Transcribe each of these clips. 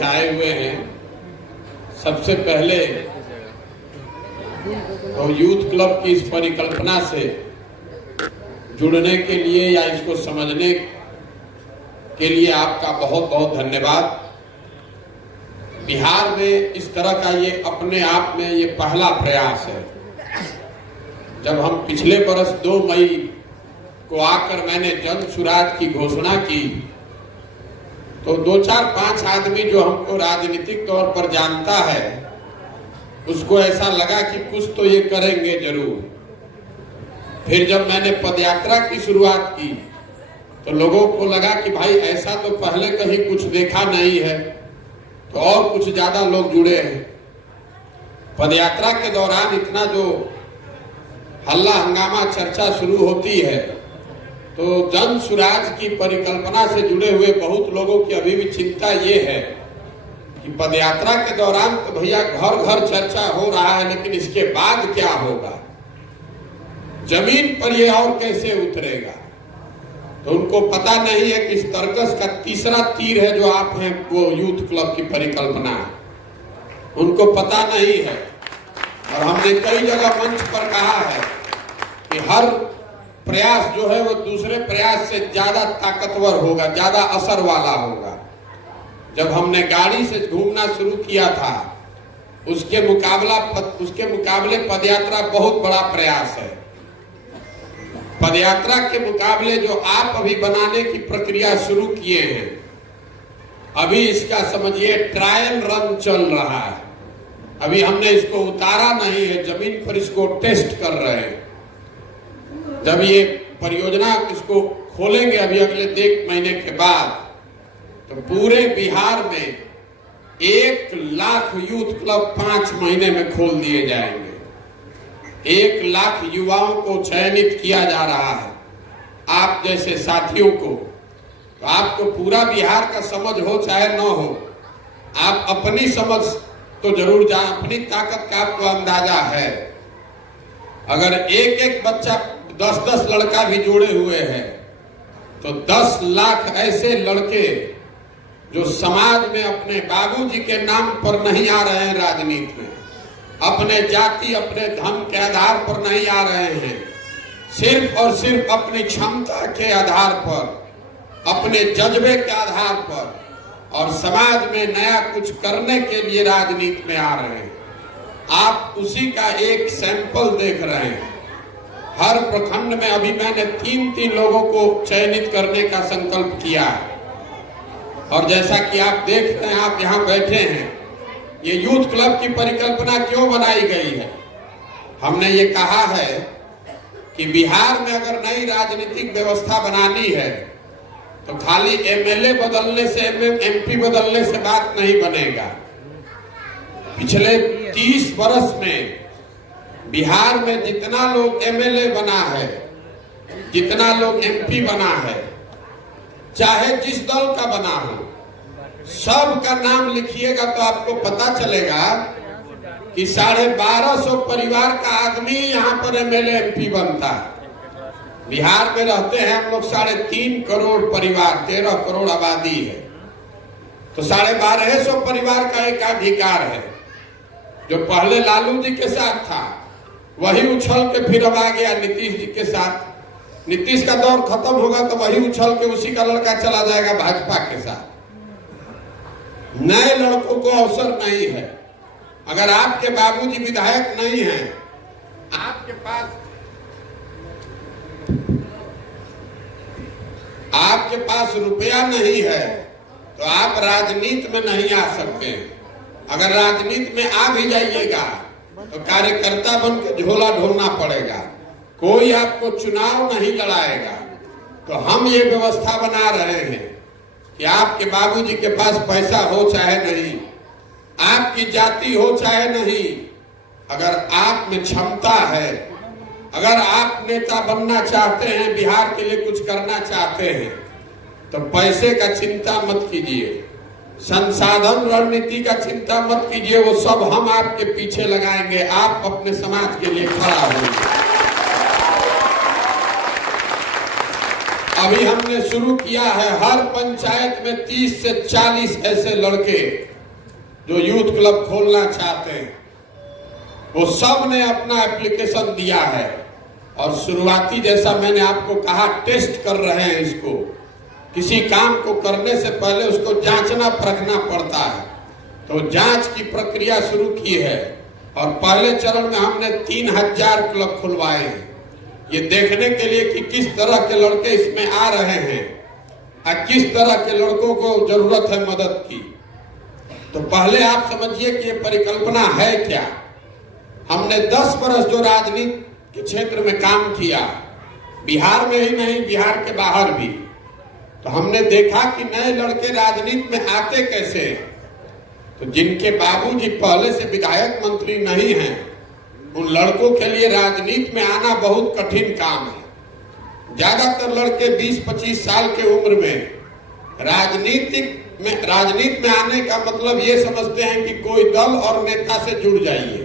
आए हुए हैं। सबसे पहले तो यूथ क्लब की इस परिकल्पना से जुड़ने के लिए या इसको समझने के लिए आपका बहुत बहुत धन्यवाद। बिहार में इस तरह का ये अपने आप में ये पहला प्रयास है। जब हम पिछले बरस 2 मई को आकर मैंने जन सुराज की घोषणा की तो 2-4-5 आदमी जो हमको राजनीतिक तौर पर जानता है उसको ऐसा लगा कि कुछ तो ये करेंगे जरूर। फिर जब मैंने पदयात्रा की शुरुआत की तो लोगों को लगा कि भाई ऐसा तो पहले कहीं कुछ देखा नहीं है, तो और कुछ ज्यादा लोग जुड़े हैं। पदयात्रा के दौरान इतना जो हल्ला हंगामा चर्चा शुरू होती है तो जन सुराज की परिकल्पना से जुड़े हुए बहुत लोगों की अभी भी चिंता ये है कि पदयात्रा के दौरान तो भैया घर घर चर्चा हो रहा है, लेकिन इसके बाद क्या होगा, जमीन पर ये और कैसे उतरेगा। तो उनको पता नहीं है कि इस तर्कस का तीसरा तीर है जो आप हैं वो यूथ क्लब की परिकल्पना है, उनको पता नहीं है। और हमने कई जगह मंच पर कहा है कि हर प्रयास जो है वो दूसरे प्रयास से ज्यादा ताकतवर होगा, ज्यादा असर वाला होगा। जब हमने गाड़ी से घूमना शुरू किया था उसके मुकाबले पदयात्रा बहुत बड़ा प्रयास है। पदयात्रा के मुकाबले जो आप अभी बनाने की प्रक्रिया शुरू किए हैं, अभी इसका समझिए ट्रायल रन चल रहा है। अभी हमने इसको उतारा नहीं है, जमीन पर इसको टेस्ट कर रहे हैं। जब ये परियोजना इसको खोलेंगे अभी अगले 1 महीने के बाद, तो पूरे बिहार में 1 लाख यूथ क्लब 5 महीने में खोल दिए जाएंगे। 1 लाख युवाओं को चयनित किया जा रहा है, आप जैसे साथियों को। तो आपको पूरा बिहार का समझ हो चाहे न हो, आप अपनी समझ तो जरूर जान, अपनी ताकत का आपको अंदाजा है। अगर एक बच्चा 10-10 लड़का भी जोड़े हुए हैं तो 10 लाख ऐसे लड़के जो समाज में अपने बाबूजी के नाम पर नहीं आ रहे हैं, राजनीति में अपने जाति अपने धन के आधार पर नहीं आ रहे हैं, सिर्फ और सिर्फ अपनी क्षमता के आधार पर, अपने जज्बे के आधार पर और समाज में नया कुछ करने के लिए राजनीति में आ रहे हैं। आप उसी का एक सैंपल देख रहे हैं। हर प्रखंड में अभी मैंने 3-3 लोगों को चयनित करने का संकल्प किया है। और जैसा कि आप देख रहे हैं, आप यहाँ बैठे हैं, ये यूथ क्लब की परिकल्पना क्यों बनाई गई है? हमने ये कहा है कि बिहार में अगर नई राजनीतिक व्यवस्था बनानी है तो खाली एमएलए बदलने से, एमपी बदलने से बात नहीं बनेगा। पिछले 30 वर्ष में बिहार में जितना लोग एमएलए बना है, जितना लोग एमपी बना है, चाहे जिस दल का बना हो, सब का नाम लिखिएगा तो आपको पता चलेगा कि 1250 परिवार का आदमी यहाँ पर एमएलए एमपी बनता है। बिहार में रहते हैं हम लोग 3.5 करोड़ परिवार, 13 करोड़ आबादी है, तो 1250 परिवार का एकाधिकार है। जो पहले लालू जी के साथ था वही उछल के फिर अब आ गया नीतीश जी के साथ। नीतीश का दौर खत्म होगा तो वही उछल के उसी का लड़का चला जाएगा भाजपा के साथ। नए लड़कों को अवसर नहीं है। अगर आपके बाबूजी विधायक नहीं हैं, आपके पास रुपया नहीं है तो आप राजनीति में नहीं आ सकते। अगर राजनीति में आ भी जाइएगा तो कार्यकर्ता बन के झोला ढोलना पड़ेगा, कोई आपको चुनाव नहीं लड़ाएगा। तो हम ये व्यवस्था बना रहे हैं कि आपके बाबूजी के पास पैसा हो चाहे नहीं, आपकी जाति हो चाहे नहीं, अगर आप में क्षमता है, अगर आप नेता बनना चाहते हैं, बिहार के लिए कुछ करना चाहते हैं, तो पैसे का चिंता मत कीजिए, संसाधन रणनीति का चिंता मत कीजिए, वो सब हम आपके पीछे लगाएंगे। आप अपने समाज के लिए खड़ा होंगे। अभी हमने शुरू किया है, हर पंचायत में 30 से 40 ऐसे लड़के जो यूथ क्लब खोलना चाहते हैं, वो सब ने अपना एप्लीकेशन दिया है। और शुरुआती, जैसा मैंने आपको कहा, टेस्ट कर रहे हैं इसको। किसी काम को करने से पहले उसको जांचना परखना पड़ता है, तो जांच की प्रक्रिया शुरू की है। और पहले चरण में हमने 3000 क्लब खुलवाए हैं, ये देखने के लिए कि किस तरह के लड़के इसमें आ रहे हैं और किस तरह के लड़कों को जरूरत है मदद की। तो पहले आप समझिए कि ये परिकल्पना है क्या। हमने 10 बरस जो राजनीति के क्षेत्र में काम किया, बिहार में ही नहीं, बिहार के बाहर भी, तो हमने देखा कि नए लड़के राजनीति में आते कैसे हैं। तो जिनके बाबूजी पहले से विधायक मंत्री नहीं हैं, उन लड़कों के लिए राजनीति में आना बहुत कठिन काम है। ज्यादातर लड़के 20-25 साल के उम्र में राजनीति में आने का मतलब ये समझते हैं कि कोई दल और नेता से जुड़ जाइए।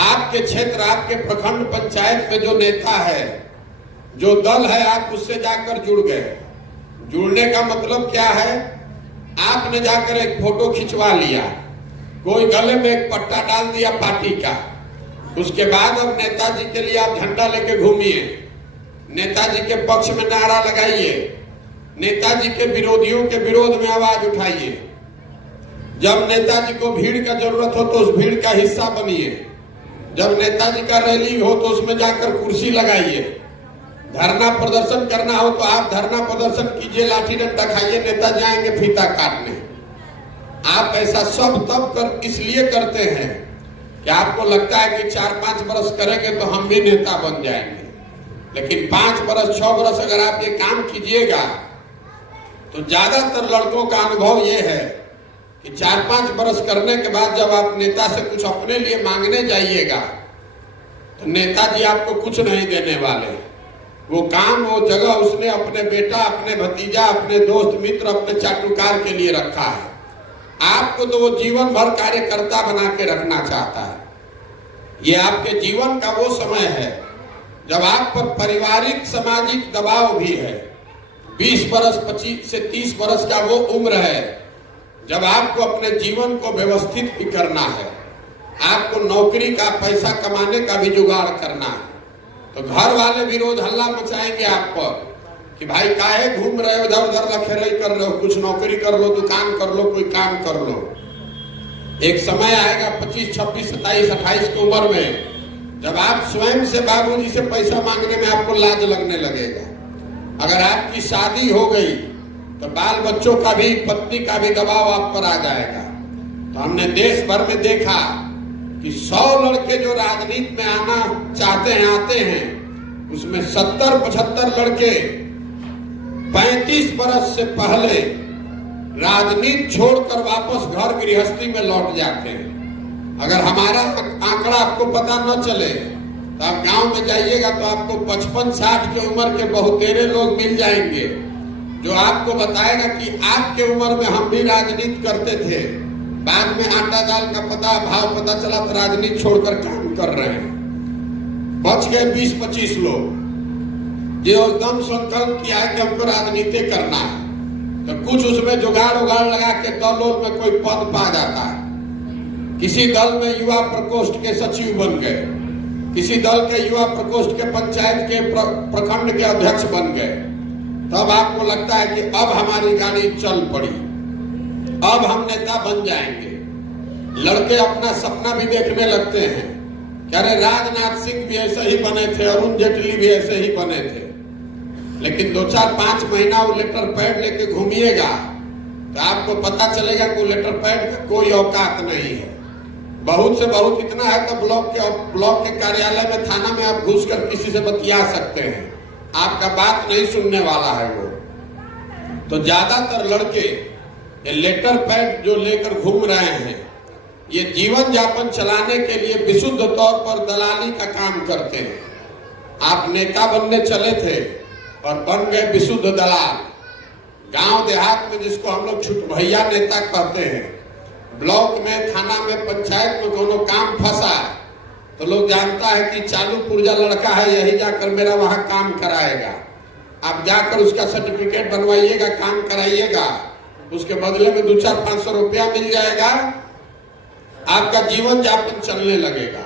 आपके क्षेत्र, आपके प्रखंड पंचायत में जो नेता है, जो दल है, आप उससे जाकर जुड़ गए। जुड़ने का मतलब क्या है? आपने जाकर एक फोटो खिंचवा लिया, कोई गले में एक पट्टा डाल दिया पार्टी का, उसके बाद अब नेताजी के लिए आप झंडा लेके घूमिए, नेताजी के पक्ष में नारा लगाइए, नेताजी के विरोधियों के विरोध में आवाज उठाइए। जब नेताजी को भीड़ का जरूरत हो तो उस भीड़ का हिस्सा बनिए। जब नेताजी का रैली हो तो उसमें जाकर कुर्सी लगाइए। धरना प्रदर्शन करना हो तो आप धरना प्रदर्शन कीजिए, लाठी डंडा खाइए, नेता जाएंगे फीता काटने। आप ऐसा सब तब इसलिए करते हैं कि आपको लगता है कि 4-5 बरस करेंगे तो हम भी नेता बन जाएंगे। लेकिन 5 बरस 6 बरस अगर आप ये काम कीजिएगा तो ज्यादातर लड़कों का अनुभव ये है कि 4-5 बरस करने के बाद जब आप नेता से कुछ अपने लिए मांगने जाइएगा तो नेताजी आपको कुछ नहीं देने वाले। वो काम, वो जगह उसने अपने बेटा, अपने भतीजा, अपने दोस्त मित्र, अपने चाटुकार के लिए रखा है। आपको तो वो जीवन भर कार्यकर्ता बना के रखना चाहता है। ये आपके जीवन का वो समय है जब आप पर पारिवारिक सामाजिक दबाव भी है। 20 बरस 25 से 30 बरस का वो उम्र है जब आपको अपने जीवन को व्यवस्थित भी करना है। आपको नौकरी का, पैसा कमाने का भी जुगाड़ करना है। तो घर वाले विरोध हल्ला मचाएंगे आप पर कि भाई काहे घूम रहे हो, इधर उधर लखेरई कर रहे हो, कुछ नौकरी कर लो, दुकान कर लो, कोई काम कर लो। एक समय आएगा 25, 26, 27, 28 की उम्र में जब आप स्वयं से बाबूजी से पैसा मांगने में आपको लाज लगने लगेगा। अगर आपकी शादी हो गई तो बाल बच्चों का भी, पत्नी का भी दबाव आप पर आ जाएगा। तो हमने देश भर में देखा कि 100 लड़के जो राजनीति में आना चाहते हैं, आते हैं, उसमें 70-75 लड़के 35 बरस से पहले राजनीति छोड़कर वापस घर गृहस्थी में लौट जाते हैं। अगर हमारा आंकड़ा आपको पता न चले तो आप गांव में जाइएगा तो आपको 55-60 की उम्र के बहुतेरे लोग मिल जाएंगे जो आपको बताएगा कि आपके उम्र में हम भी राजनीति करते थे, बाद में आटा दाल का भाव पता चला तो राजनीति छोड़कर काम कर रहे हैं। बच गए 20-25 लोग जो एकदम संकल्प किया है कि हमको राजनीति करना है। तो कुछ उसमें जुगाड़ उगाड़ लगा के दल में कोई पद पा जाता है। किसी दल में युवा प्रकोष्ठ के सचिव बन गए, किसी दल के युवा प्रकोष्ठ के पंचायत के प्रखंड के अध्यक्ष बन गए। तब आपको लगता है कि अब हमारी गाड़ी चल पड़ी, अब हम नेता बन जाएंगे। लड़के अपना सपना भी देखने लगते हैं कि अरे राजनाथ सिंह भी ऐसे ही बने थे, अरुण जेटली भी ऐसे ही बने थे। लेकिन 2-4-5 महीना वो लेटर पैड लेके घूमिएगा तो आपको पता चलेगा कि लेटर पैड का कोई औकात नहीं है। बहुत से बहुत इतना है तो ब्लॉक के कार्यालय में, थाना में आप घुस कर किसी से बतिया सकते हैं, आपका बात नहीं सुनने वाला है वो। तो ज्यादातर लड़के ये लेटर पैड जो लेकर घूम रहे हैं, ये जीवन यापन चलाने के लिए विशुद्ध तौर पर दलाली का काम करते हैं। आप नेता बनने चले थे और बन गए विशुद्ध दलाल। गांव देहात में जिसको हम लोग छुटभैया नेता कहते हैं, ब्लॉक में, थाना में, पंचायत में कोनो काम फंसा तो लोग जानता है कि चालू पुर्जा लड़का है, यही जाकर मेरा वहां काम कराएगा। आप जाकर उसका सर्टिफिकेट बनवाइएगा, काम कराइएगा, उसके बदले में 200-500 रुपया मिल जाएगा, आपका जीवन यापन चलने लगेगा।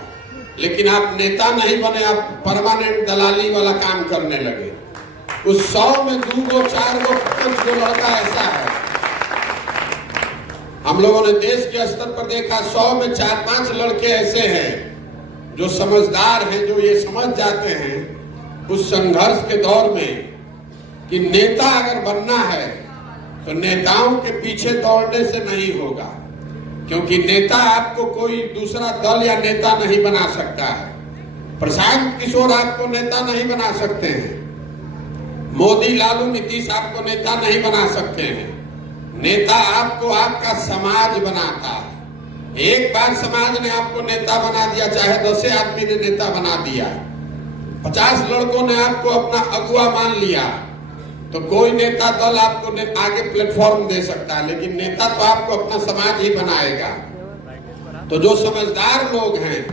लेकिन आप नेता नहीं बने, आप परमानेंट दलाली वाला काम करने लगे। उस 100 में 2 गो 4 गो 5 गो लड़का ऐसा है। हम लोगों ने देश के स्तर पर देखा, 100 में 4-5 लड़के ऐसे हैं जो समझदार हैं, जो ये समझ जाते हैं उस संघर्ष के दौर में कि नेता अगर बनना है तो नेताओं के पीछे दौड़ने से नहीं होगा, क्योंकि नेता आपको कोई दूसरा दल या नेता नहीं बना सकता है। प्रशांत किशोर आपको नेता नहीं बना सकते हैं, मोदी, लालू, नीतीश आपको नेता नहीं बना सकते हैं। नेता आपको आपका समाज बनाता है। एक बार समाज ने आपको नेता बना दिया, चाहे 10 आदमी ने नेता बना दिया, 50 लड़कों ने आपको अपना अगुआ मान लिया, तो कोई नेता दल आपको आगे प्लेटफॉर्म दे सकता है, लेकिन नेता तो आपको अपना समाज ही बनाएगा। तो जो समझदार लोग हैं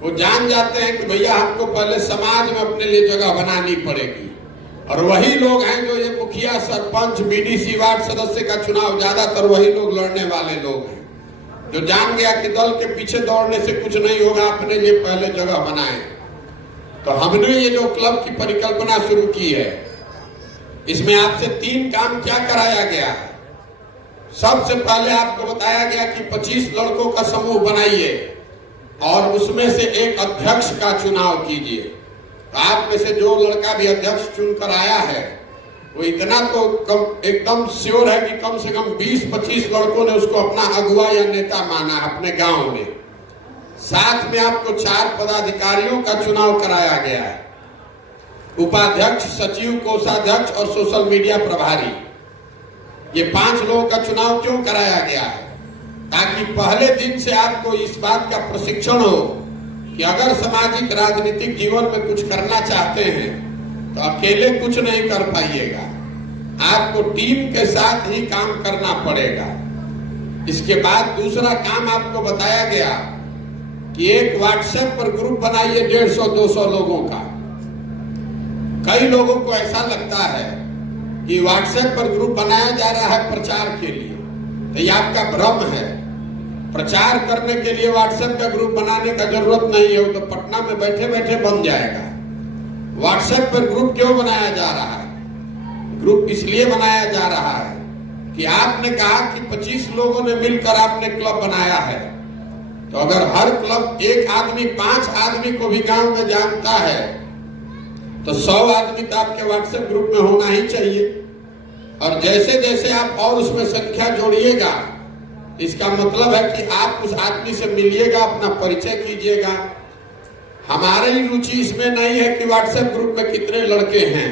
वो जान जाते हैं कि भैया हमको पहले समाज में अपने लिए जगह बनानी पड़ेगी, और वही लोग हैं जो ये मुखिया, सरपंच, बीडीसी, वार्ड सदस्य का चुनाव ज्यादातर वही लोग लड़ने वाले लोग हैं, जो जान गया कि दल के पीछे दौड़ने से कुछ नहीं होगा, अपने लिए पहले जगह बनाए। तो हमने ये जो क्लब की परिकल्पना शुरू की है, इसमें आपसे 3 काम क्या कराया गया है। सबसे पहले आपको बताया गया कि 25 लड़कों का समूह बनाइए और उसमें से एक अध्यक्ष का चुनाव कीजिए। तो आप में से जो लड़का भी अध्यक्ष चुनकर आया है, वो इतना तो एकदम श्योर है कि कम से कम 20-25 लड़कों ने उसको अपना अगुआ या नेता माना अपने गांव में। साथ में आपको 4 पदाधिकारियों का चुनाव कराया गया है, उपाध्यक्ष, सचिव, कोषाध्यक्ष और सोशल मीडिया प्रभारी। ये 5 लोगों का चुनाव क्यों कराया गया है? ताकि पहले दिन से आपको इस बात का प्रशिक्षण हो कि अगर सामाजिक राजनीतिक जीवन में कुछ करना चाहते हैं तो अकेले कुछ नहीं कर पाइएगा, आपको टीम के साथ ही काम करना पड़ेगा। इसके बाद दूसरा काम आपको बताया गया कि एक व्हाट्सएप पर ग्रुप बनाइए 150-200 लोगों का। कई लोगों को ऐसा लगता है कि व्हाट्सएप पर ग्रुप बनाया जा रहा है प्रचार के लिए, तो ये आपका भ्रम है। प्रचार करने के लिए व्हाट्सएप का ग्रुप बनाने का जरूरत नहीं है, वो तो पटना में बैठे बैठे बन जाएगा। व्हाट्सएप पर ग्रुप क्यों बनाया जा रहा है? ग्रुप इसलिए बनाया जा रहा है कि आपने कहा कि 25 लोगों ने मिलकर आपने क्लब बनाया है, तो अगर हर क्लब एक आदमी 5 आदमी को भी गांव में जानता है तो 100 आदमी तो आपके व्हाट्सएप ग्रुप में होना ही चाहिए। और जैसे जैसे आप और उसमें संख्या जोड़िएगा, इसका मतलब है कि आप उस आदमी से मिलिएगा, अपना परिचय कीजिएगा। हमारी रुचि इसमें नहीं है कि व्हाट्सएप ग्रुप में कितने लड़के हैं,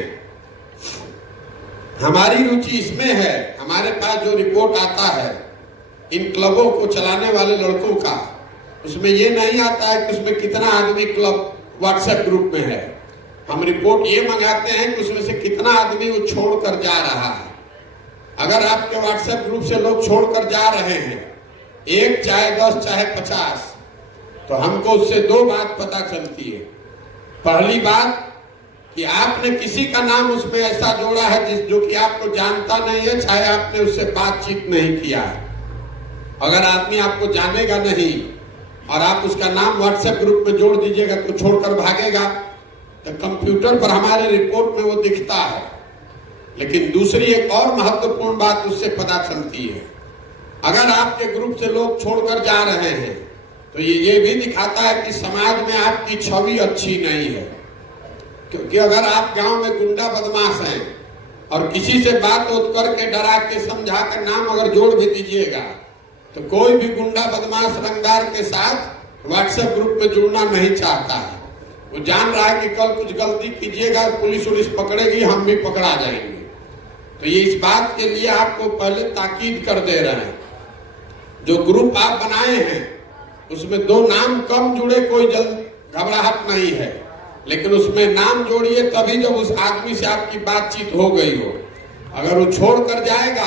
हमारी रुचि इसमें है, हमारे पास जो रिपोर्ट आता है इन क्लबों को चलाने वाले लड़कों का, उसमें ये नहीं आता है कि उसमें कितना आदमी क्लब व्हाट्सएप ग्रुप में है। हम रिपोर्ट ये मंगाते हैं कि उसमें से कितना आदमी वो छोड़कर जा रहा है। अगर आपके व्हाट्सएप ग्रुप से लोग छोड़कर जा रहे हैं, 1 चाहे 10 चाहे 50, तो हमको उससे 2 बात पता चलती है। पहली बात कि आपने किसी का नाम उसमें ऐसा जोड़ा है जो कि आपको जानता नहीं है, चाहे आपने उससे बातचीत नहीं किया है। अगर आदमी आपको जानेगा नहीं और आप उसका नाम व्हाट्सएप ग्रुप में जोड़ दीजिएगा तो छोड़कर भागेगा, तो कंप्यूटर पर हमारे रिपोर्ट में वो दिखता है। लेकिन दूसरी एक और महत्वपूर्ण बात उससे पता चलती है, अगर आपके ग्रुप से लोग छोड़कर जा रहे हैं तो ये भी दिखाता है कि समाज में आपकी छवि अच्छी नहीं है। क्योंकि अगर आप गांव में गुंडा बदमाश हैं और किसी से बात करके डरा के समझा कर नाम अगर जोड़ भी दीजिएगा, तो कोई भी गुंडा बदमाश रंगदार के साथ व्हाट्सएप ग्रुप में जुड़ना नहीं चाहता है। वो जान रहा है कि कल कुछ गलती कीजिएगा, पुलिस पकड़ेगी, हम भी पकड़ा जाएंगे। तो ये इस बात के लिए आपको पहले ताकीद कर दे रहे हैं, जो ग्रुप आप बनाए हैं उसमें 2 नाम कम जुड़े, कोई जल्द घबराहट नहीं है, लेकिन उसमें नाम जोड़िए तभी जब उस आदमी से आपकी बातचीत हो गई हो। अगर वो छोड़ कर जाएगा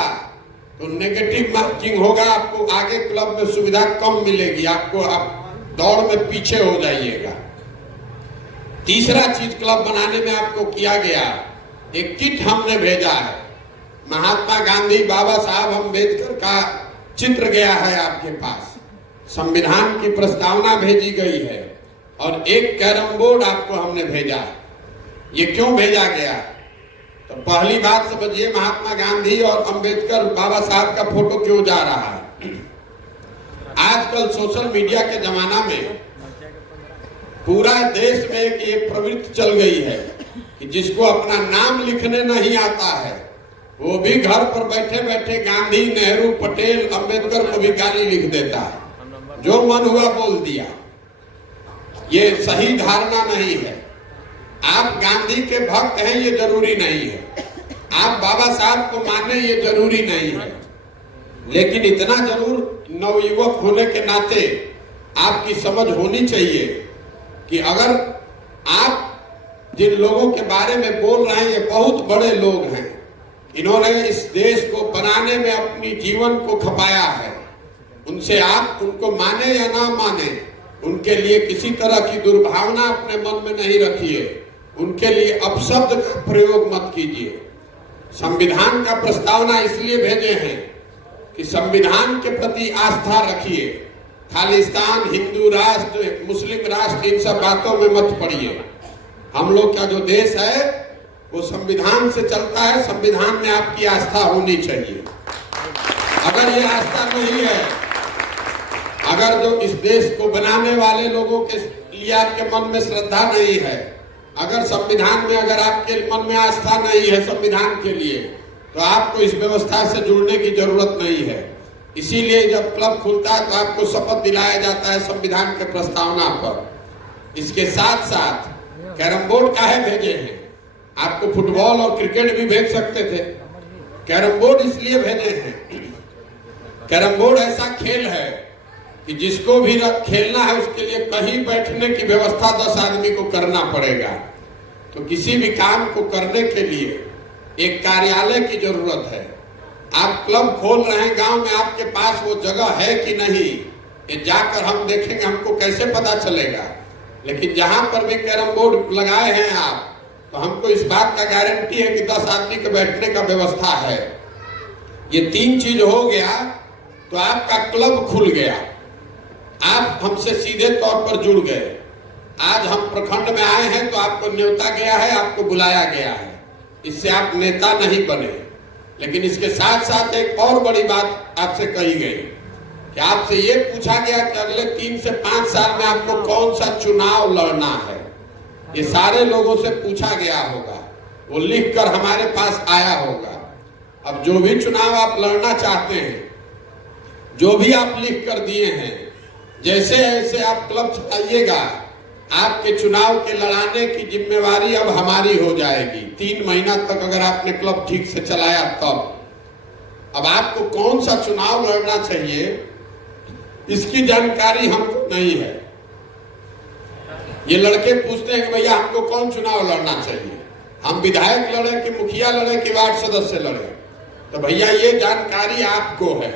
तो नेगेटिव मार्किंग होगा, आपको आगे क्लब में सुविधा कम मिलेगी, आपको आप दौड़ में पीछे हो जाइएगा। तीसरा चीज क्लब बनाने में आपको किया गया एक किट हमने भेजा है। महात्मा गांधी, बाबा साहब अम्बेडकर का चित्र गया है आपके पास, संविधान की प्रस्तावना भेजी गई है और एक कैरम बोर्ड आपको हमने भेजा है। ये क्यों भेजा गया? तो पहली बात समझिए, महात्मा गांधी और अंबेडकर बाबा साहब का फोटो क्यों जा रहा है? आजकल सोशल मीडिया के जमाना में पूरा देश में एक ये प्रवृत्ति चल गई है कि जिसको अपना नाम लिखने नहीं आता है वो भी घर पर बैठे बैठे गांधी, नेहरू, पटेल, अंबेडकर को भी गाली लिख देता है, जो मन हुआ बोल दिया। ये सही धारणा नहीं है। आप गांधी के भक्त हैं ये जरूरी नहीं है, आप बाबा साहब को माने ये जरूरी नहीं है, लेकिन इतना जरूर नवयुवक होने के नाते आपकी समझ होनी चाहिए कि अगर आप जिन लोगों के बारे में बोल रहे हैं ये बहुत बड़े लोग हैं, इन्होंने इस देश को बनाने में अपनी जीवन को खपाया है। उनसे आप उनको माने या ना माने, उनके लिए किसी तरह की दुर्भावना अपने मन में नहीं रखिए, उनके लिए अपशब्द का प्रयोग मत कीजिए। संविधान का प्रस्तावना इसलिए भेजे हैं कि संविधान के प्रति आस्था रखिए। खालिस्तान, हिंदू राष्ट्र, मुस्लिम राष्ट्र, इन सब बातों में मत पड़िए। हम लोग का जो देश है वो संविधान से चलता है, संविधान में आपकी आस्था होनी चाहिए। अगर ये आस्था नहीं है, अगर जो इस देश को बनाने वाले लोगों के लिए आपके मन में श्रद्धा नहीं है, अगर संविधान में अगर आपके मन में आस्था नहीं है संविधान के लिए, तो आपको इस व्यवस्था से जुड़ने की जरूरत नहीं है। इसीलिए जब क्लब खुलता है तो आपको शपथ दिलाया जाता है संविधान के प्रस्तावना पर। इसके साथ साथ कैरम बोर्ड काहे भेजे हैं? आपको फुटबॉल और क्रिकेट भी भेज सकते थे, कैरम बोर्ड इसलिए भेजे हैं। कैरम बोर्ड ऐसा खेल है कि जिसको भी खेलना है उसके लिए कहीं बैठने की व्यवस्था 10 आदमी को करना पड़ेगा। तो किसी भी काम को करने के लिए एक कार्यालय की जरूरत है। आप क्लब खोल रहे हैं गांव में, आपके पास वो जगह है कि नहीं ये जाकर हम देखेंगे, हमको कैसे पता चलेगा? लेकिन जहां पर भी कैरम बोर्ड लगाए हैं आप, तो हमको इस बात का गारंटी है कि 10 आदमी के बैठने का व्यवस्था है। ये 3 चीज हो गया तो आपका क्लब खुल गया, आप हमसे सीधे तौर पर जुड़ गए। आज हम प्रखंड में आए हैं तो आपको न्योता गया है, आपको बुलाया गया है, इससे आप नेता नहीं बने। लेकिन इसके साथ साथ एक और बड़ी बात आपसे कही गई कि आपसे ये पूछा गया कि अगले 3 से 5 साल में आपको कौन सा चुनाव लड़ना है। ये सारे लोगों से पूछा गया होगा, वो लिखकर हमारे पास आया होगा। अब जो भी चुनाव आप लड़ना चाहते हैं, जो भी आप लिख कर दिए हैं, जैसे ऐसे आप क्लब चलाइएगा, आपके चुनाव के लड़ाने की जिम्मेवारी अब हमारी हो जाएगी। 3 महीना तक अगर आपने क्लब ठीक से चलाया तब। अब आपको कौन सा चुनाव लड़ना चाहिए इसकी जानकारी हमको नहीं है। ये लड़के पूछते हैं कि भैया हमको कौन चुनाव लड़ना चाहिए, हम विधायक लड़े कि मुखिया लड़े कि वार्ड सदस्य लड़े? तो भैया ये जानकारी आपको है।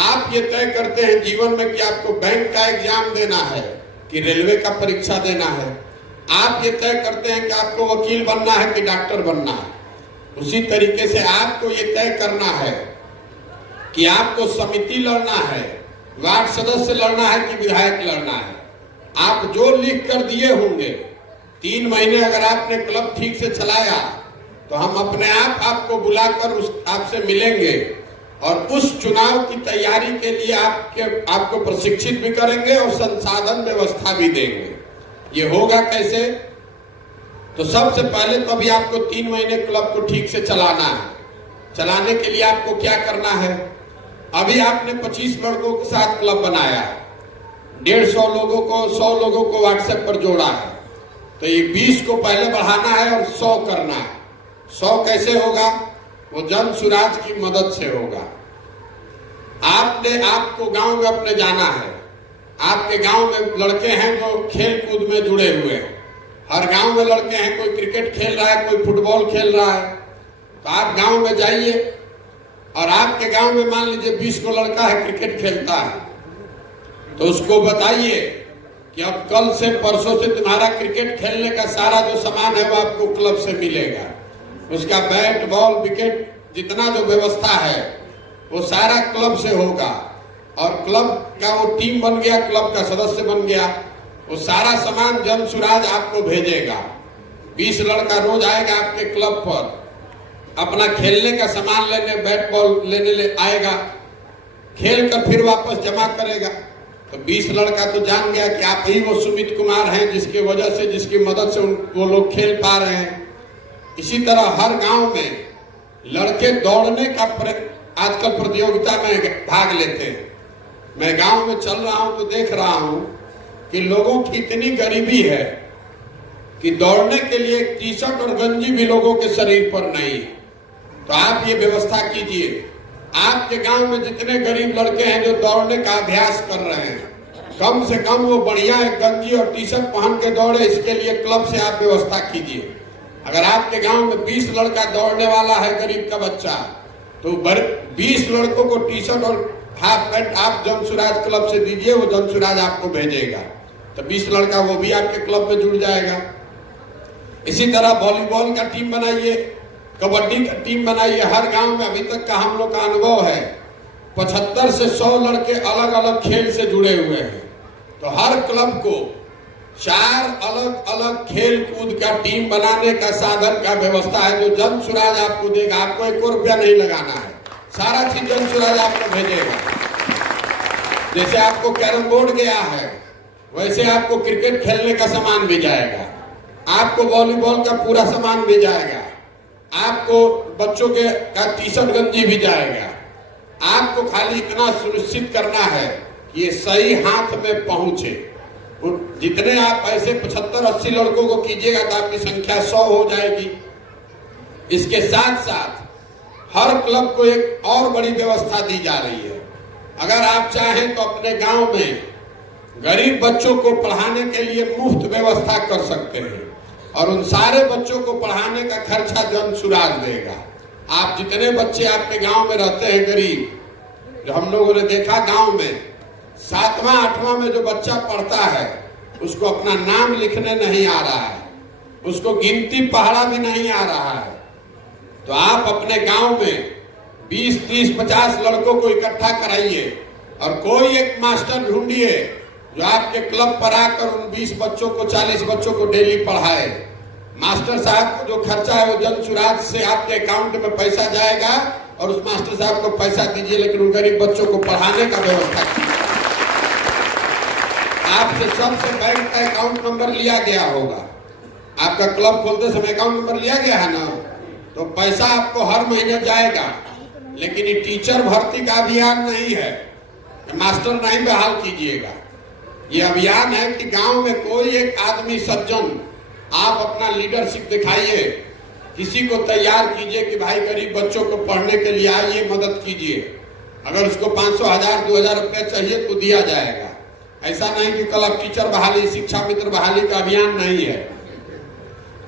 आप ये तय करते हैं जीवन में कि आपको बैंक का एग्जाम देना है कि रेलवे का परीक्षा देना है। आप ये तय करते हैं कि आपको वकील बनना है कि डॉक्टर बनना है। उसी तरीके से आपको ये तय करना है कि आपको समिति लड़ना है, वार्ड सदस्य लड़ना है कि विधायक लड़ना है। आप जो लिख कर दिए होंगे, 3 महीने अगर आपने क्लब ठीक से चलाया तो हम अपने आप आपको बुलाकर आपसे मिलेंगे और उस चुनाव की तैयारी के लिए आपको प्रशिक्षित भी करेंगे और संसाधन व्यवस्था भी देंगे। ये होगा कैसे? तो सबसे पहले तो अभी आपको 3 महीने क्लब को ठीक से चलाना है। चलाने के लिए आपको क्या करना है? अभी आपने 25 लड़कों के साथ क्लब बनाया है, 150 लोगों को, 100 लोगों को व्हाट्सएप पर जोड़ा है, तो ये 20 को पहले बढ़ाना है और 100 करना है। 100 कैसे होगा? वो जन सुराज की मदद से होगा। आपको गांव में अपने जाना है। आपके गांव में लड़के हैं जो खेल कूद में जुड़े हुए हैं, हर गांव में लड़के हैं, कोई क्रिकेट खेल रहा है, कोई फुटबॉल खेल रहा है। तो आप गांव में जाइए और आपके गांव में मान लीजिए 20 को लड़का है क्रिकेट खेलता है, तो उसको बताइए कि अब कल से परसों से तुम्हारा क्रिकेट खेलने का सारा जो सामान है वो आपको क्लब से मिलेगा। उसका बैट बॉल विकेट जितना जो व्यवस्था है वो सारा क्लब से होगा। और क्लब का वो टीम बन गया, क्लब का सदस्य बन गया, वो सारा सामान जन सुराज आपको भेजेगा। 20 लड़का रोज आएगा आपके क्लब पर, अपना खेलने का सामान लेने, बैट बॉल लेने आएगा, खेल कर फिर वापस जमा करेगा। तो 20 लड़का तो जान गया कि आप ही वो सुमित कुमार हैं जिसकी वजह से, जिसकी मदद से वो लोग खेल पा रहे हैं। इसी तरह हर गांव में लड़के दौड़ने का आजकल प्रतियोगिता में भाग लेते हैं। मैं गांव में चल रहा हूं तो देख रहा हूं कि लोगों की इतनी गरीबी है कि दौड़ने के लिए टी शर्ट और गंजी भी लोगों के शरीर पर नहीं है। तो आप ये व्यवस्था कीजिए, आपके गांव में जितने गरीब लड़के हैं जो दौड़ने का अभ्यास कर रहे हैं, कम से कम वो बढ़िया एक गंजी और टी शर्ट पहन के दौड़े, इसके लिए क्लब से आप व्यवस्था कीजिए। अगर आपके गांव में 20 लड़का दौड़ने वाला है, गरीब का बच्चा, तो 20 लड़कों को टी शर्ट और हाफ पैंट आप जमसुराज क्लब से दीजिए, वो जमसुराज आपको भेजेगा। तो 20 लड़का वो भी आपके क्लब में जुड़ जाएगा। इसी तरह वॉलीबॉल का टीम बनाइए, कबड्डी का टीम बनाइए। हर गांव में अभी तक का हम लोग का अनुभव है 75 से 100 लड़के अलग अलग खेल से जुड़े हुए हैं। तो हर क्लब को 4 अलग अलग खेल कूद का टीम बनाने का साधन का व्यवस्था है, जो जन सुराज आपको देगा। आपको 1 रुपया नहीं लगाना है, सारा चीज जन सुराज आपको भेजेगा। जैसे आपको कैरम बोर्ड गया है, वैसे आपको क्रिकेट खेलने का सामान भी जाएगा, आपको वॉलीबॉल का पूरा सामान भी जाएगा, आपको बच्चों के का टी शर्ट गंजी भी जाएगा। आपको खाली इतना सुनिश्चित करना है कि ये सही हाथ में पहुंचे। जितने आप ऐसे 75-80 लड़कों को कीजिएगा तो आपकी संख्या 100 हो जाएगी। इसके साथ साथ हर क्लब को एक और बड़ी व्यवस्था दी जा रही है। अगर आप चाहें तो अपने गांव में गरीब बच्चों को पढ़ाने के लिए मुफ्त व्यवस्था कर सकते हैं, और उन सारे बच्चों को पढ़ाने का खर्चा जन सुराज देगा। आप जितने बच्चे आपके गांव में रहते हैं गरीब, जो हम लोगों ने देखा गांव में 7वां 8वां में जो बच्चा पढ़ता है उसको अपना नाम लिखने नहीं आ रहा है, उसको गिनती पढ़ना भी नहीं आ रहा है। तो आप अपने गांव में 20, 30, 50 लड़कों को इकट्ठा कराइए और कोई एक मास्टर ढूंढिए जो आपके क्लब पर आकर उन 20 बच्चों को, 40 बच्चों को डेली पढ़ाए। मास्टर साहब को जो खर्चा है वो जन सुराज से आपके अकाउंट में पैसा जाएगा और उस मास्टर साहब को पैसा दीजिए, लेकिन उन गरीब बच्चों को पढ़ाने का व्यवस्था कीजिए। आपसे सबसे बैंक का अकाउंट नंबर लिया गया होगा, आपका क्लब खोलते समय अकाउंट नंबर लिया गया है ना, तो पैसा आपको हर महीने जाएगा। लेकिन ये टीचर भर्ती का अभियान नहीं है, मास्टर नहीं बहाल कीजिएगा। ये अभियान है कि गांव में कोई एक आदमी सज्जन, आप अपना लीडरशिप दिखाइए, किसी को तैयार कीजिए कि भाई गरीब बच्चों को पढ़ने के लिए आइए, मदद कीजिए। अगर उसको 500, 1000, 2000 रुपया चाहिए तो दिया जाएगा। ऐसा नहीं कि कल अब टीचर बहाली, शिक्षा मित्र बहाली का अभियान नहीं है।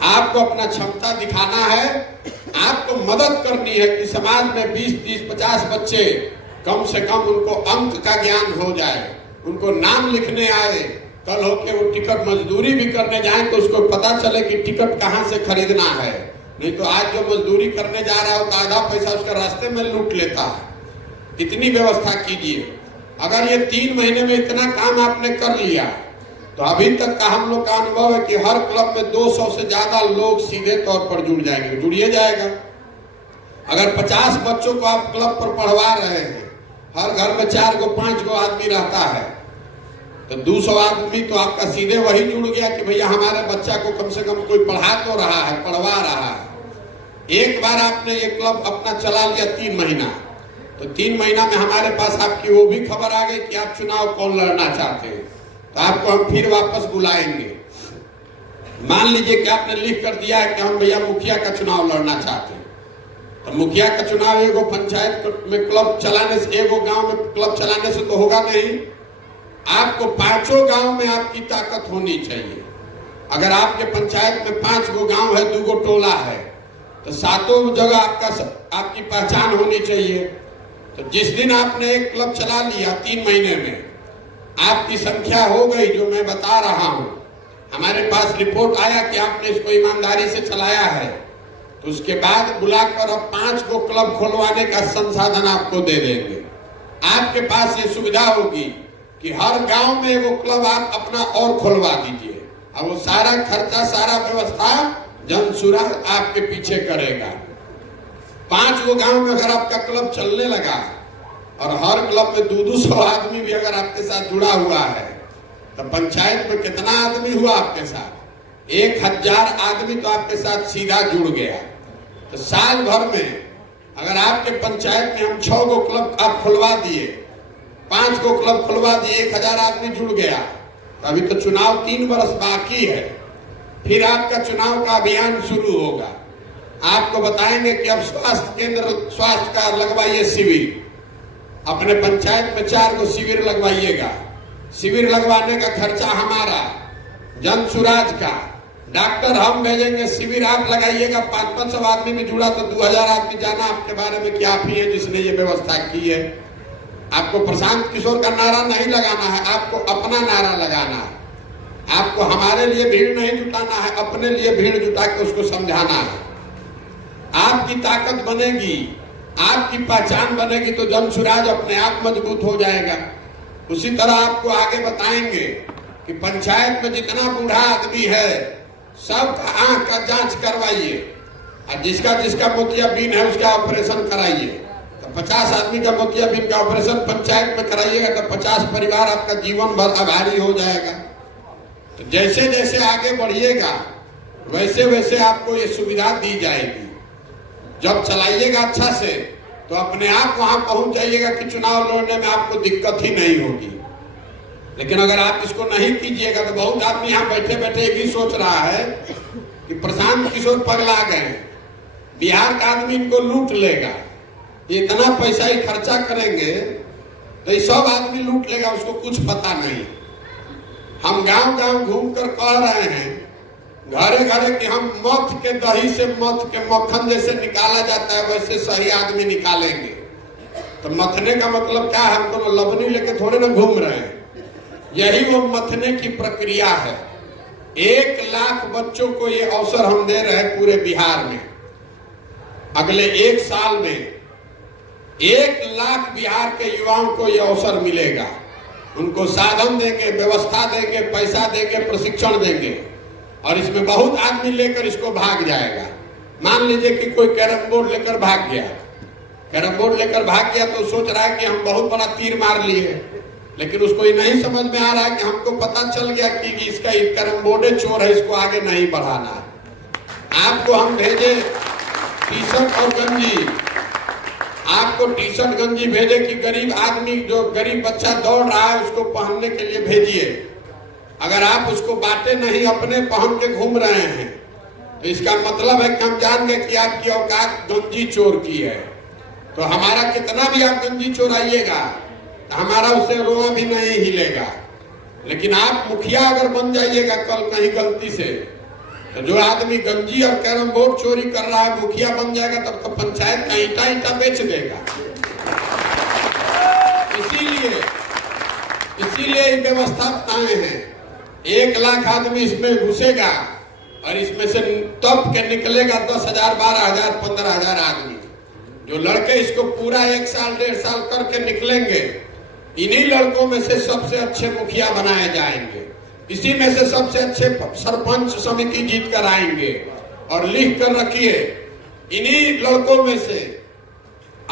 आपको अपना क्षमता दिखाना है, आपको मदद करनी है कि समाज में 20, 30, 50 बच्चे कम से कम उनको अंक का ज्ञान हो जाए, उनको नाम लिखने आए। कल होके वो टिकट मजदूरी भी करने जाए तो उसको पता चले कि टिकट कहाँ से खरीदना है। नहीं तो आज जो मजदूरी करने जा रहा है तो आधा पैसा उसका रास्ते में लूट लेता है। इतनी व्यवस्था कीजिए। अगर ये 3 महीने में इतना काम आपने कर लिया तो अभी तक का हम लोग का अनुभव है कि हर क्लब में 200 से ज्यादा लोग सीधे तौर पर जुड़ जाएंगे, जुड़िए जाएगा। अगर 50 बच्चों को आप क्लब पर पढ़वा रहे हैं, हर घर में 4 गो 5 गो आदमी रहता है, तो 200 आदमी तो आपका सीधे वही जुड़ गया कि भैया हमारे बच्चा को कम से कम कोई पढ़ा तो रहा है, पढ़वा रहा है। एक बार आपने ये क्लब अपना चला लिया 3 महीना, तो 3 महीना में हमारे पास आपकी वो भी खबर आ गई कि आप चुनाव कौन लड़ना चाहते हैं, तो आपको हम फिर वापस बुलाएंगे। मान लीजिए कि आपने लिख कर दिया है कि हम भैया मुखिया का चुनाव लड़ना चाहते हैं, तो मुखिया का चुनाव एगो पंचायत में क्लब चलाने से, एगो गांव में क्लब चलाने से तो होगा नहीं। आपको 5 गांव में आपकी ताकत होनी चाहिए। अगर आपके पंचायत में 5 गो गांव है, 2 गो टोला है, तो 7 जगह आपकी पहचान होनी चाहिए। तो जिस दिन आपने एक क्लब चला लिया 3 महीने में, आपकी संख्या हो गई जो मैं बता रहा हूं। हमारे पास रिपोर्ट आया कि आपने इसको ईमानदारी से चलाया है, तो उसके बाद बुलाकर अब 5 को क्लब खोलवाने का संसाधन आपको दे देंगे। आपके पास ये सुविधा होगी कि हर गांव में वो क्लब आप अपना और खुलवा दीजिए। अब वो सारा खर्चा, सारा व्यवस्था जनसुराज आपके पीछे करेगा। 5 गो गांव में अगर आपका क्लब चलने लगा और हर क्लब में 200 आदमी भी अगर आपके साथ जुड़ा हुआ है, तो पंचायत में कितना आदमी हुआ आपके साथ? 1000 आदमी तो आपके साथ सीधा जुड़ गया। तो साल भर में अगर आपके पंचायत में हम 6 गो क्लब आप खुलवा दिए, 5 गो क्लब खुलवा दिए, 1000 आदमी जुड़ गया, तो अभी तो चुनाव 3 वर्ष बाकी है। फिर आपका चुनाव का अभियान शुरू होगा। आपको बताएंगे कि अब स्वास्थ्य केंद्र, स्वास्थ्य का लगवाइए शिविर, अपने पंचायत में 4 गो शिविर लगवाइएगा। शिविर लगवाने का खर्चा हमारा, जनसुराज का। डॉक्टर हम भेजेंगे, शिविर आप लगाइएगा। 500 आदमी में जुड़ा तो 2000 आदमी जाना आपके बारे में कि आप ही है जिसने ये व्यवस्था की है। आपको प्रशांत किशोर का नारा नहीं लगाना है, आपको अपना नारा लगाना है। आपको हमारे लिए भीड़ नहीं जुटाना है, अपने लिए भीड़ जुटा के उसको समझाना है। आपकी ताकत बनेगी, आपकी पहचान बनेगी तो जनसुराज अपने आप मजबूत हो जाएगा। उसी तरह आपको आगे बताएंगे कि पंचायत में जितना बूढ़ा आदमी है सबका आंख का जांच करवाइए, और जिसका जिसका मोतियाबिंद है उसका ऑपरेशन कराइए। तो 50 आदमी का मोतियाबिंद का ऑपरेशन पंचायत में कराइएगा तो 50 परिवार आपका जीवन भर आभारी हो जाएगा। तो जैसे जैसे आगे बढ़िएगा वैसे वैसे आपको ये सुविधा दी जाएगी। जब चलाइएगा अच्छा से तो अपने आप वहां पहुंच जाइएगा कि चुनाव लड़ने में आपको दिक्कत ही नहीं होगी। लेकिन अगर आप इसको नहीं कीजिएगा तो बहुत आदमी यहाँ बैठे बैठे एक ही सोच रहा है कि प्रशांत किशोर पगला गए, बिहार का आदमी इनको लूट लेगा, इतना पैसा ही खर्चा करेंगे तो ये सब आदमी लूट लेगा, उसको कुछ पता नहीं। हम गांव गांव घूमकर कह रहे हैं घरे घरे कि हम मथ के दही से, मथ के मक्खन जैसे निकाला जाता है वैसे सही आदमी निकालेंगे। तो मथने का मतलब क्या है? हम तो लबनी लेके थोड़े ना घूम रहे हैं, यही वो मथने की प्रक्रिया है। 1 लाख बच्चों को ये अवसर हम दे रहे हैं पूरे बिहार में। अगले 1 साल में 1 लाख बिहार के युवाओं को ये अवसर मिलेगा। उनको साधन देंगे, व्यवस्था देंगे, पैसा देंगे, प्रशिक्षण देंगे, और इसमें बहुत आदमी लेकर इसको भाग जाएगा। मान लीजिए कि कोई कैरम बोर्ड लेकर भाग गया, कैरम बोर्ड लेकर भाग गया तो सोच रहा है कि हम बहुत बड़ा तीर मार लिए, लेकिन उसको ये नहीं समझ में आ रहा है कि हमको पता चल गया कि इसका कैरम बोर्ड चोर है, इसको आगे नहीं बढ़ाना। आपको हम भेजे टी-शर्ट और गंजी, आपको टी-शर्ट गंजी भेजे कि गरीब आदमी, जो गरीब बच्चा दौड़ रहा है उसको पहनने के लिए भेजिए। अगर आप उसको बांटे नहीं, अपने पहन के घूम रहे हैं, तो इसका मतलब है कि हम जान गए कि आपकी औकात गंजी चोर की है। तो हमारा कितना भी आप गंजी चोराइएगा तो हमारा उससे रोआ भी नहीं हिलेगा। लेकिन आप मुखिया अगर बन जाइएगा कल कहीं गलती से, तो जो आदमी गंजी और कैरम बोर्ड चोरी कर रहा है मुखिया बन जाएगा, तब तो पंचायत का ईंटा ईंटा बेच देगा। इसीलिए ये व्यवस्था बनाए हैं। 1 लाख आदमी इसमें घुसेगा और इसमें से तब के निकलेगा 10,000, 12,000, 15,000 आदमी। जो लड़के इसको पूरा 1 साल 1.5 साल करके निकलेंगे, इन्हीं लड़कों में से सबसे अच्छे मुखिया बनाए जाएंगे, इसी में से सबसे अच्छे सरपंच समिति जीत कर आएंगे। और लिख कर रखिए, इन्हीं लड़कों में से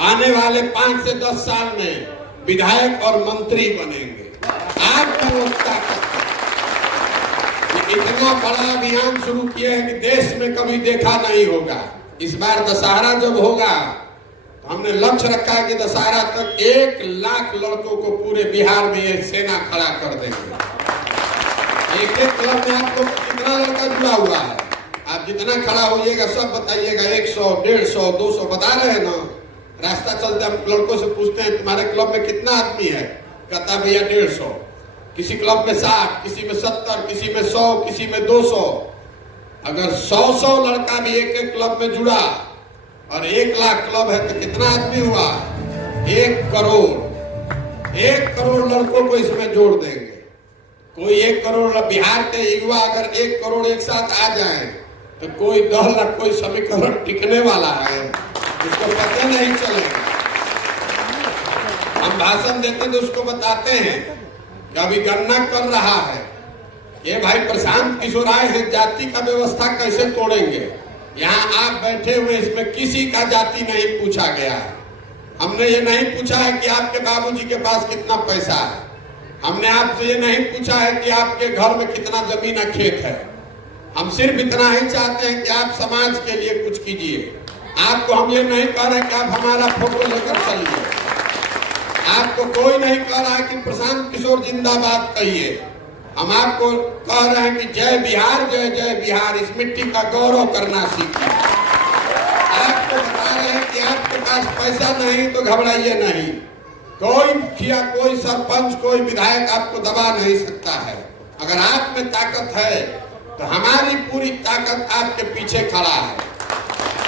आने वाले 5 से 10 साल में विधायक और मंत्री बनेंगे। आपको लगता है इतना बड़ा अभियान शुरू किए हैं कि देश में कभी देखा नहीं होगा। इस बार दशहरा जब होगा तो हमने लक्ष्य रखा है कि दशहरा तक 1 लाख लड़कों को पूरे बिहार में ये सेना खड़ा कर देंगे। एक क्लब में आप लोग कितना लड़का जुड़ा हुआ है? आप जितना खड़ा होइएगा सब बताइएगा। 100, 150, 200 बता रहे हैं ना। रास्ता चलते हम लड़कों से पूछते हैं तुम्हारे क्लब में कितना आदमी है? कहता भैया 150। किसी क्लब में 60, किसी में 70, किसी में 100, किसी में 200। अगर 100 लड़का भी एक क्लब में जुड़ा और 1 लाख क्लब है तो कितना आदमी हुआ? 1 करोड़। 1 करोड़ लड़कों को इसमें जोड़ देंगे। कोई 1 करोड़ बिहार के युवा अगर 1 करोड़ एक साथ आ जाए तो कोई दल या कोई समीकरण टिकने वाला है उसको पता नहीं चलेगा। हम भाषण देते तो उसको बताते हैं कि अभी गणना कर रहा है, ये भाई प्रशांत किशोर आए हैं, जाति का व्यवस्था कैसे तोड़ेंगे। यहाँ आप बैठे हुए इसमें किसी का जाति नहीं पूछा गया है। हमने ये नहीं पूछा है कि आपके बाबूजी के पास कितना पैसा है, हमने आपसे ये नहीं पूछा है कि आपके घर में कितना जमीन और खेत है। हम सिर्फ इतना ही चाहते हैं कि आप समाज के लिए कुछ कीजिए। आपको हम ये नहीं कह रहे कि आप हमारा फोटो लेकर चलिए, आपको कोई नहीं कह रहा है कि प्रशांत किशोर जिंदाबाद कहिए। हम आपको कह रहे हैं कि जय बिहार, जय जय बिहार, इस मिट्टी का गौरव करना सीखिए। आपको बता रहे हैं कि आपके पास पैसा नहीं तो घबराइए नहीं, कोई मुखिया, कोई सरपंच, कोई विधायक आपको दबा नहीं सकता है। अगर आप में ताकत है तो हमारी पूरी ताकत आपके पीछे खड़ा है,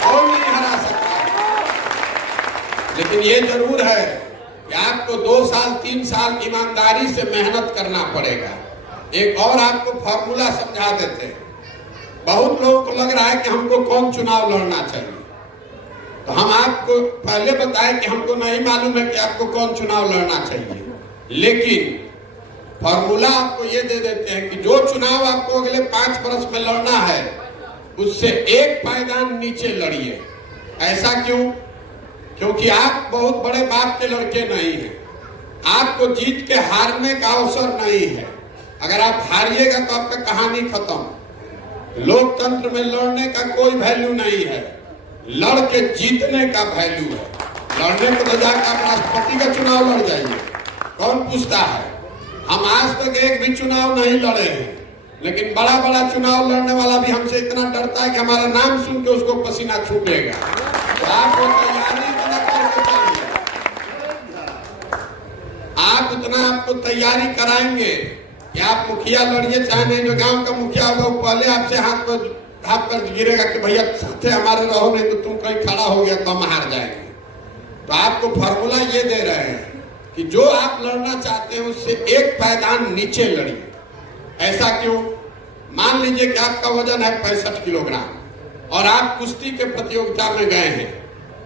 कोई नहीं हरा सकता। लेकिन ये जरूर है कि आपको 2 साल 3 साल ईमानदारी से मेहनत करना पड़ेगा। एक और आपको फॉर्मूला समझा देते हैं। बहुत लोगों को लग रहा है कि हमको कौन चुनाव लड़ना चाहिए, तो हम आपको पहले बताएं कि हमको नहीं मालूम है कि आपको कौन चुनाव लड़ना चाहिए, लेकिन फॉर्मूला आपको ये दे देते हैं कि जो चुनाव आपको अगले 5 वर्ष में लड़ना है उससे एक पायदान नीचे लड़िए। ऐसा क्यों? क्योंकि आप बहुत बड़े बाप के लड़के नहीं हैं, आपको जीत के हारने का अवसर नहीं है। अगर आप हारिएगा तो आपका कहानी खत्म। लोकतंत्र में लड़ने का कोई वैल्यू नहीं है, लड़ के जीतने का वैल्यू है। लड़ने को तो जाकर आप राष्ट्रपति का चुनाव लड़ जाइए, कौन पूछता है। हम आज तक एक भी चुनाव नहीं लड़े हैं, लेकिन बड़ा बड़ा चुनाव लड़ने वाला भी हमसे इतना डरता है कि हमारा नाम सुन के उसको पसीना छूटेगा। तो आप वो तैयारी इतना करके चलिए, आप उतना आपको तैयारी कराएंगे कि आप मुखिया लड़िए, चाहे नहीं। जो गांव का मुखिया होगा वो पहले आपसे हाथ पर गिरेगा कि भैया साथे हमारे रहो, नहीं तो तुम कहीं खड़ा हो गया तो हम हार जाएंगे। तो आपको फॉर्मूला ये दे रहे हैं कि जो आप लड़ना चाहते हैं उससे एक पायदान नीचे लड़िए। ऐसा क्यों? मान लीजिए कि आपका वजन है 65 किलोग्राम और आप कुश्ती के प्रतियोगिता में गए हैं,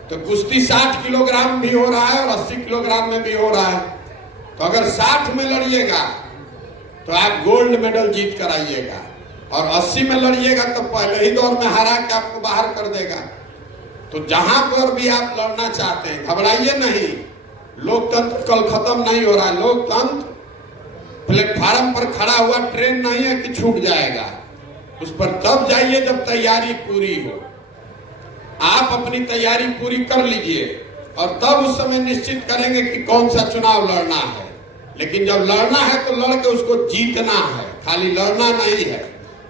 तो कुश्ती 60 किलोग्राम भी हो रहा है और 80 किलोग्राम में भी हो रहा है। तो अगर 60 में लड़िएगा तो आप गोल्ड मेडल जीत कर आइएगा, और 80 में लड़िएगा तो पहले ही दौर में हरा के आपको बाहर कर देगा। तो जहां पर भी आप लड़ना चाहते हैं घबराइए नहीं। लोकतंत्र कल खत्म नहीं हो रहा है। लोकतंत्र प्लेटफार्म पर खड़ा हुआ ट्रेन नहीं है कि छूट जाएगा, उस पर तब जाइए जब तैयारी पूरी हो। आप अपनी तैयारी पूरी कर लीजिए और तब उस समय निश्चित करेंगे कि कौन सा चुनाव लड़ना है। लेकिन जब लड़ना है तो लड़ के उसको जीतना है, खाली लड़ना नहीं है।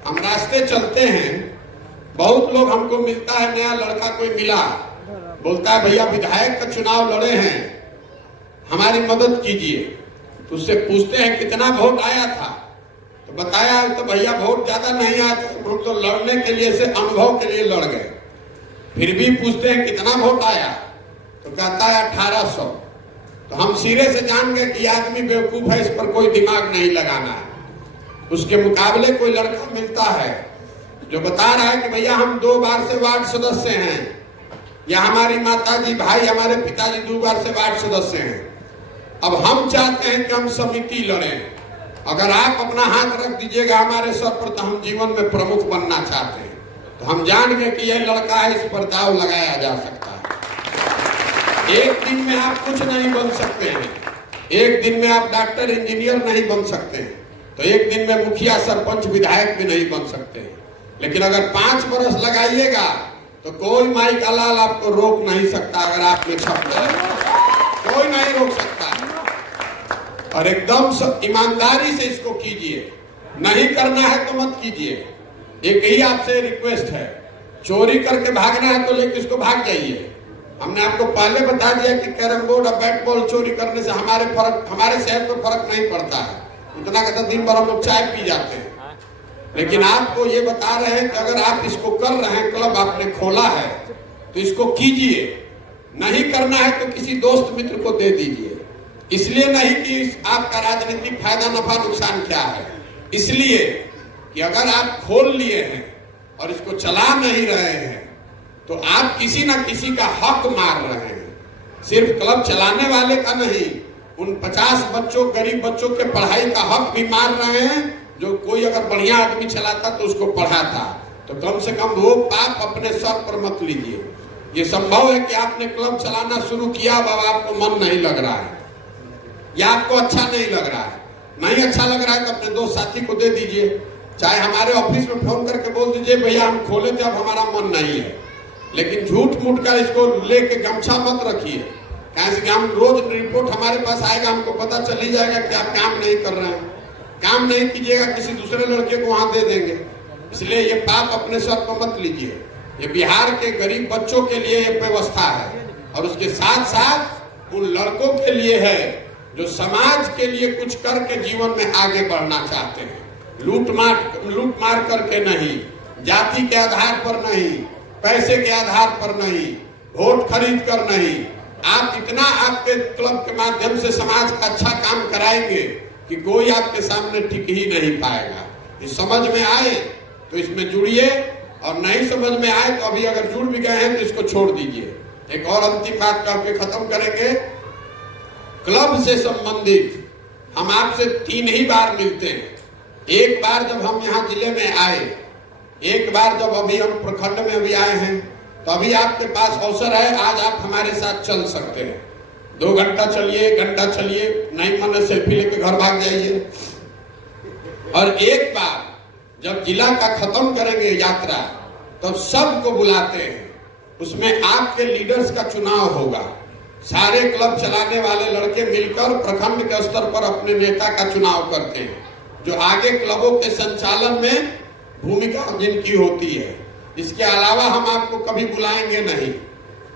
हम रास्ते चलते हैं, बहुत लोग हमको मिलता है, नया लड़का कोई मिला, बोलता है भैया विधायक का चुनाव लड़े हैं, हमारी मदद कीजिए। तो उससे पूछते हैं कितना वोट आया था, तो बताया तो भैया वोट ज्यादा नहीं आया, हम तो लड़ने के लिए से अनुभव के लिए लड़ गए। फिर भी पूछते हैं कितना वोट आया, तो कहता है 1800। तो हम सिरे से जान गए कि आदमी बेवकूफ है, इस पर कोई दिमाग नहीं लगाना है। उसके मुकाबले कोई लड़का मिलता है जो बता रहा है कि भैया हम 2 बार से वार्ड सदस्य हैं, या हमारी माताजी भाई हमारे पिताजी 2 बार से वार्ड सदस्य हैं। अब हम चाहते हैं कि हम समिति लड़ें। अगर आप अपना हाथ रख दीजिएगा हमारे सर पर तो हम जीवन में प्रमुख बनना चाहते हैं। तो हम जान गए कि यह लड़का है, इस पर दाव लगाया जा सकता है। एक दिन में आप कुछ नहीं बन सकते हैं, एक दिन में आप डॉक्टर इंजीनियर नहीं बन सकते हैं, तो एक दिन में मुखिया सरपंच विधायक भी नहीं बन सकते हैं। लेकिन अगर 5 बरस लगाइएगा तो कोई माई का लाल आपको रोक नहीं सकता। अगर आपने छप लिया कोई नहीं रोक सकता। और एकदम ईमानदारी से इसको कीजिए, नहीं करना है तो मत कीजिए। एक ही आपसे रिक्वेस्ट है, चोरी करके भागना है तो लेके इसको भाग जाइए। हमने आपको पहले बता दिया कि कैरम बोर्ड और बैट बॉल चोरी करने से हमारे सेहत पर फर्क नहीं पड़ता है। इतना कहता दिन भर हम लोग चाय पी जाते हैं, लेकिन आपको ये बता रहे हैं कि अगर आप इसको कर रहे हैं, क्लब आपने खोला है तो इसको कीजिए। नहीं करना है तो किसी दोस्त मित्र को दे दीजिए। इसलिए नहीं कि आपका राजनीतिक फायदा नफा नुकसान क्या है, इसलिए कि अगर आप खोल लिए हैं और इसको चला नहीं रहे हैं तो आप किसी ना किसी का हक मार रहे हैं। सिर्फ क्लब चलाने वाले का नहीं, उन 50 बच्चों, गरीब बच्चों के पढ़ाई का हक भी मार रहे हैं। जो कोई अगर बढ़िया आदमी चलाता तो उसको पढ़ाता। तो कम से कम वो पाप अपने सर पर मत लीजिए। ये संभव है कि आपने क्लब चलाना शुरू किया, अब आपको मन नहीं लग रहा है या आपको अच्छा नहीं लग रहा है। नहीं अच्छा लग रहा है तो अपने दोस्त साथी को दे दीजिए, चाहे हमारे ऑफिस में फोन करके बोल दीजिए भैया हम खोले थे, अब हमारा मन नहीं है। लेकिन झूठ मूठ का इसको लेके गमछा मत रखिए, कैसे कि हम रोज रिपोर्ट हमारे पास आएगा, हमको पता चल ही जाएगा कि आप काम नहीं कर रहे हैं। काम नहीं कीजिएगा, किसी दूसरे लड़के को वहां दे देंगे। इसलिए ये पाप अपने सर पर मत लीजिए। ये बिहार के गरीब बच्चों के लिए ये व्यवस्था है और उसके साथ साथ उन लड़कों के लिए है जो समाज के लिए कुछ करके जीवन में आगे बढ़ना चाहते हैं। लूट मार करके नहीं, जाति के आधार पर नहीं, पैसे के आधार पर नहीं, वोट खरीद कर नहीं। आप इतना आपके क्लब के माध्यम से समाज का अच्छा काम कराएंगे कि कोई आपके सामने टिक ही नहीं पाएगा। ये समझ में आए तो इसमें जुड़िए और नहीं समझ में आए तो अभी अगर जुड़ भी गए हैं तो इसको छोड़ दीजिए। एक और अंतिम बात करके खत्म करेंगे। क्लब से संबंधित हम आपसे 3 ही बार मिलते हैं। एक बार जब हम यहाँ जिले में आए, एक बार जब अभी हम प्रखंड में अभी आए हैं, तो अभी आपके पास अवसर है, आज आप हमारे साथ चल सकते हैं। 2 घंटा चलिए, 1 घंटा चलिए, नहीं मन सेल्फी लेके घर भाग जाइए। और एक बार जब जिला का खत्म करेंगे यात्रा तो सबको बुलाते हैं, उसमें आपके लीडर्स का चुनाव होगा। सारे क्लब चलाने वाले लड़के मिलकर प्रखंड के स्तर पर अपने नेता का चुनाव करते हैं, जो आगे क्लबों के संचालन में भूमिका जिनकी होती है। इसके अलावा हम आपको कभी बुलाएंगे नहीं।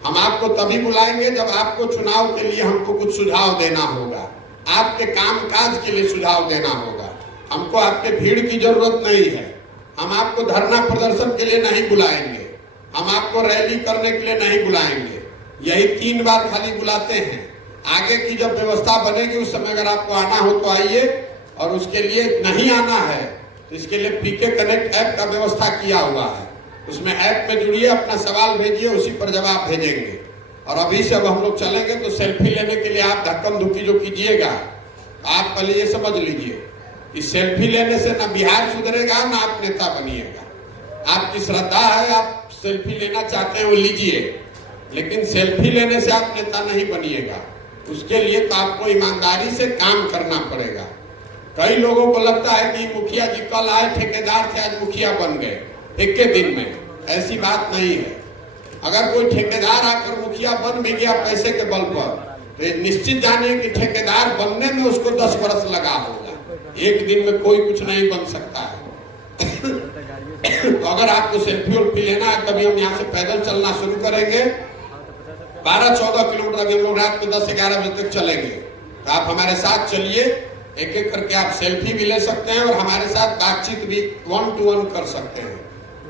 हम आपको तभी बुलाएंगे जब आपको चुनाव के लिए हमको कुछ सुझाव देना होगा, आपके कामकाज के लिए सुझाव देना होगा। हमको आपके भीड़ की जरूरत नहीं है। हम आपको धरना प्रदर्शन के लिए नहीं बुलाएंगे, हम आपको रैली करने के लिए नहीं बुलाएंगे। यही 3 बार खाली बुलाते हैं। आगे की जब व्यवस्था बनेगी उस समय अगर आपको आना हो तो आइए, और उसके लिए नहीं आना है तो इसके लिए पीके कनेक्ट ऐप का व्यवस्था किया हुआ है। उसमें ऐप में जुड़िए, अपना सवाल भेजिए, उसी पर जवाब भेजेंगे। और अभी से अब हम लोग चलेंगे तो सेल्फी लेने के लिए आप धक्कम धुक्की जो कीजिएगा, आप पहले ये समझ लीजिए कि सेल्फी लेने से ना बिहार सुधरेगा ना आप नेता बनिएगा। आपकी श्रद्धा है, आप सेल्फी लेना चाहते हैं वो लीजिए, लेकिन सेल्फी लेने से आप नेता नहीं बनिएगा। उसके लिए तो आपको ईमानदारी से काम करना पड़ेगा। कई लोगों को लगता है कि मुखिया जी कल आए, ठेकेदार थे, आज मुखिया बन गए एक के दिन में। ऐसी बात नहीं है। अगर कोई ठेकेदार आकर मुखिया बन भी गया पैसे के बल पर, तो निश्चित जानिए कि ठेकेदार बनने में उसको 10 वर्ष लगा होगा। एक दिन में कोई कुछ नहीं बन सकता है। तो अगर आपको सेल्फी उल्फी लेना है, कभी हम यहाँ से पैदल चलना शुरू करेंगे, 12-14 किलोमीटर अभी हम लोग रात को 10-11 बजे तक चलेंगे। तो आप हमारे साथ चलिए, एक एक करके आप सेल्फी भी ले सकते हैं और हमारे साथ बातचीत भी 1 to 1 कर सकते हैं।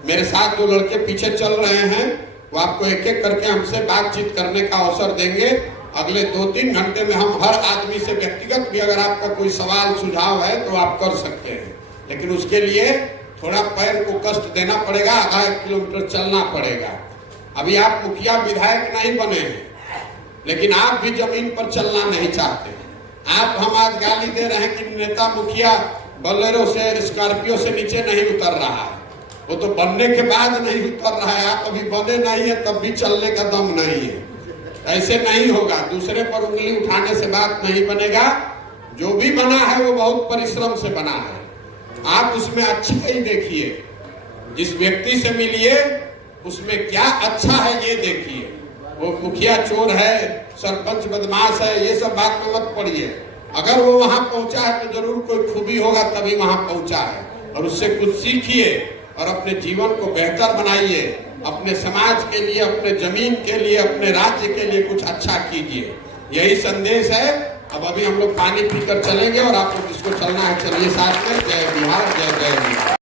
मेरे साथ जो लड़के पीछे चल रहे हैं वो आपको एक एक करके हमसे बातचीत करने का अवसर देंगे। अगले 2-3 घंटे में हम हर आदमी से व्यक्तिगत भी अगर आपका कोई सवाल सुझाव है तो आप कर सकते हैं, लेकिन उसके लिए थोड़ा पैर को कष्ट देना पड़ेगा, आधा 1 किलोमीटर चलना पड़ेगा। अभी आप मुखिया विधायक नहीं बने हैं, लेकिन आप भी जमीन पर चलना नहीं चाहते। आप हम आज गाली दे रहे हैं कि नेता मुखिया बोलेरो से, स्कॉर्पियो से नीचे नहीं उतर रहा है। वो तो बनने के बाद नहीं उतर रहा है। आप अभी बने नहीं है तब भी चलने का दम नहीं है। ऐसे नहीं होगा, दूसरे पर उंगली उठाने से बात नहीं बनेगा। जो भी बना है वो बहुत परिश्रम से बना है। आप उसमें अच्छा ही देखिए, जिस व्यक्ति से मिलिए उसमें क्या अच्छा है ये देखिए। वो मुखिया चोर है, सरपंच बदमाश है, ये सब बात में मत पड़िए। अगर वो वहां पहुंचा है तो जरूर कोई खूबी होगा तभी वहां पहुंचा है, और उससे कुछ सीखिए और अपने जीवन को बेहतर बनाइए। अपने समाज के लिए, अपने जमीन के लिए, अपने राज्य के लिए कुछ अच्छा कीजिए। यही संदेश है। अब अभी हम लोग पानी पीकर चलेंगे और आप लोग जिसको चलना है चलिए साथ में। जय बिहार, जय जय बिहार।